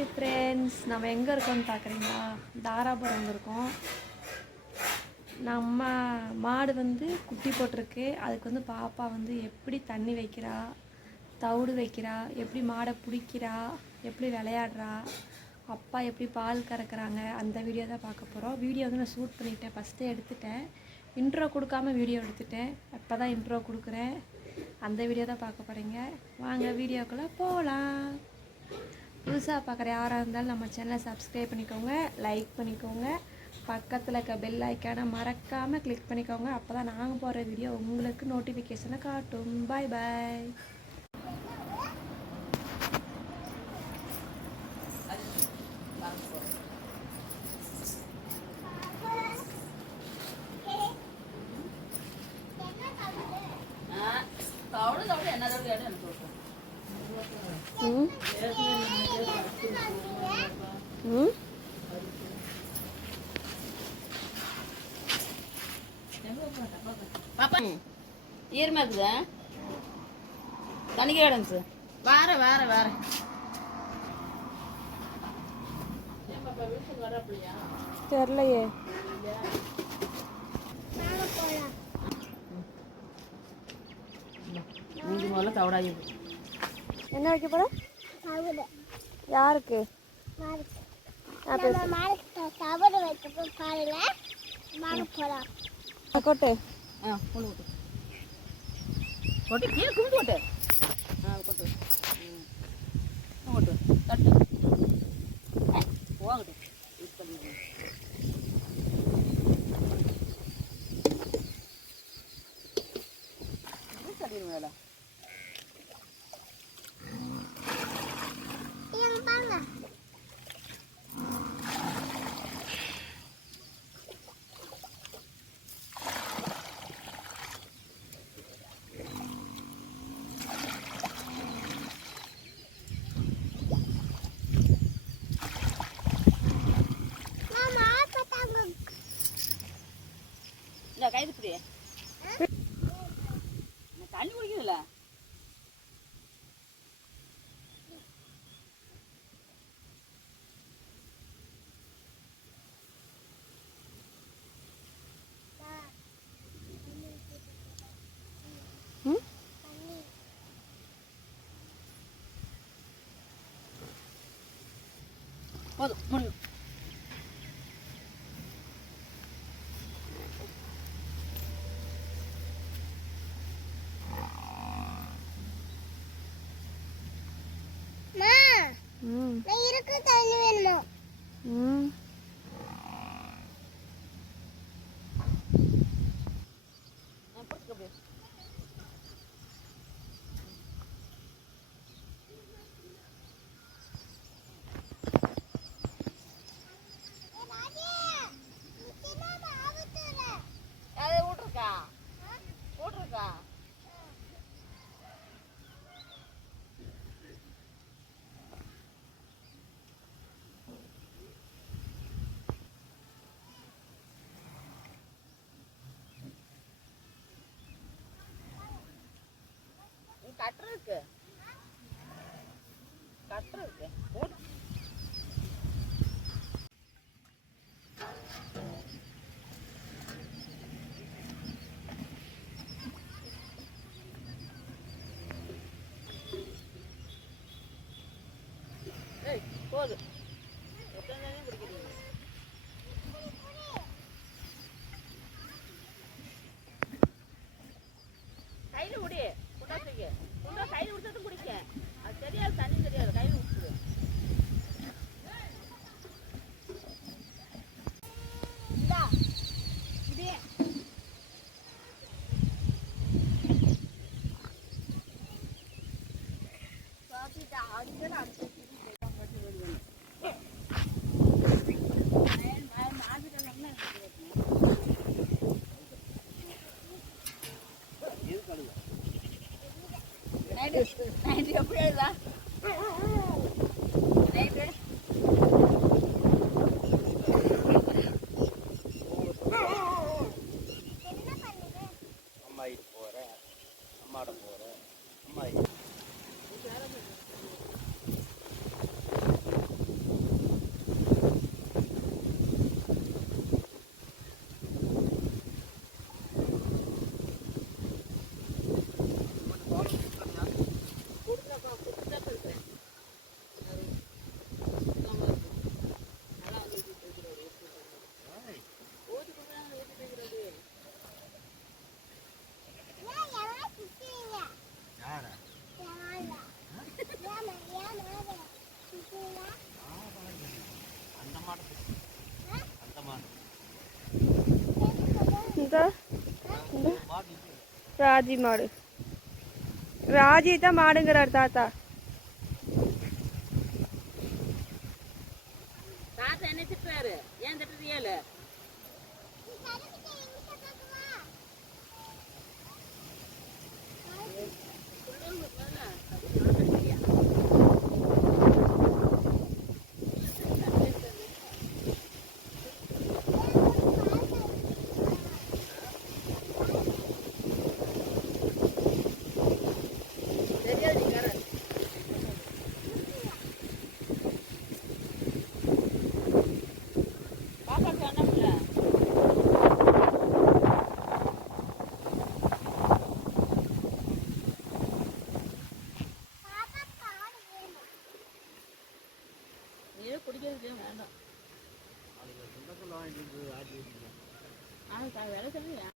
Hi friends, நம்ம எங்கே இருக்கோம்னு பார்க்குறீங்களா? தாராபுரம் இருக்கோம். நம்ம மாடு வந்து குட்டி போட்டிருக்கு. அதுக்கு பாப்பா எப்படி தண்ணி வைக்கிறா, தவிடு வைக்கிறா, எப்படி மாடை பிடிக்கிறா, எப்படி விளையாடுறா, அப்பா எப்படி பால் கறக்குறாங்க, அந்த வீடியோ தான் பார்க்க போகிறோம். வீடியோ நான் ஷூட் பண்ணிட்டேன், ஃபஸ்ட்டே எடுத்துட்டேன். இன்ட்ரோ கொடுக்காம வீடியோ எடுத்துட்டேன். இப்போ தான் இன்ட்ரோ கொடுக்குறேன். அந்த வீடியோ தான் பார்க்க போகிறீங்க. வாங்க வீடியோக்குள்ளே போகலாம். புதுசாக பார்க்குற யாராக இருந்தாலும் நம்ம சேனலை சப்ஸ்கிரைப் பண்ணிக்கோங்க, லைக் பண்ணிக்கோங்க, பக்கத்தில் இருக்க பெல் ஐக்கானை மறக்காமல் கிளிக் பண்ணிக்கோங்க. அப்போ தான் நாங்கள் போகிற வீடியோ உங்களுக்கு நோட்டிஃபிகேஷனை காட்டும். பாய் பாய். ஈரமா இருக்குதா? தனிக்கு கிடந்துச்சு. வேற தெரிலையே. மூஞ்சி முதல்ல தவடாயி என்ன வைக்க போற? யாருக்கு? கொட்டு. கொட்டு கீழே கும்பிட்டு கொட்டு. கொட்டு கொட்டு தட்டு போகட்டும். யூஸ் பண்ணி சொல்லிடுங்க வேலை. கைது புரிய தண்ணி குடிக்குதுல்ல. போதும் முடியும். தண்ணி வேணுமா? கட்டுறதுக்கு போடு. போது எத்தனை குடிக்கிறீங்க? கையில குடி. குண்டாத்துக்கு குண்டா கையில் குடிச்சதும் குடிக்க. அது தெரியாது, தண்ணி தெரியாது, கையில் குடிச்சிடு. இதே நைட்டு எப்படி எழுதா? நைட்டு அம்மாயிட்டு போகிறேன், அம்மாட போகிறேன், அம்மாயி மாடு அந்த மாடு இந்த மாடு நிக்குது. ராஜி மாடு. ராஜி தான் மாடுங்கிறார் தாத்தா. தாத்தா என்ன திட்டுறாரு? ஏன் திட்டுறியல? பாப்பா சொன்னோம்ல நீ குடிக்கிறது வேண்டாம். நாளைக்கு ஒரு சுண்டக்கல் வாங்கிட்டு வந்து ஆட்டி வச்சுக்கலாம். வேலை சொல்லுங்க.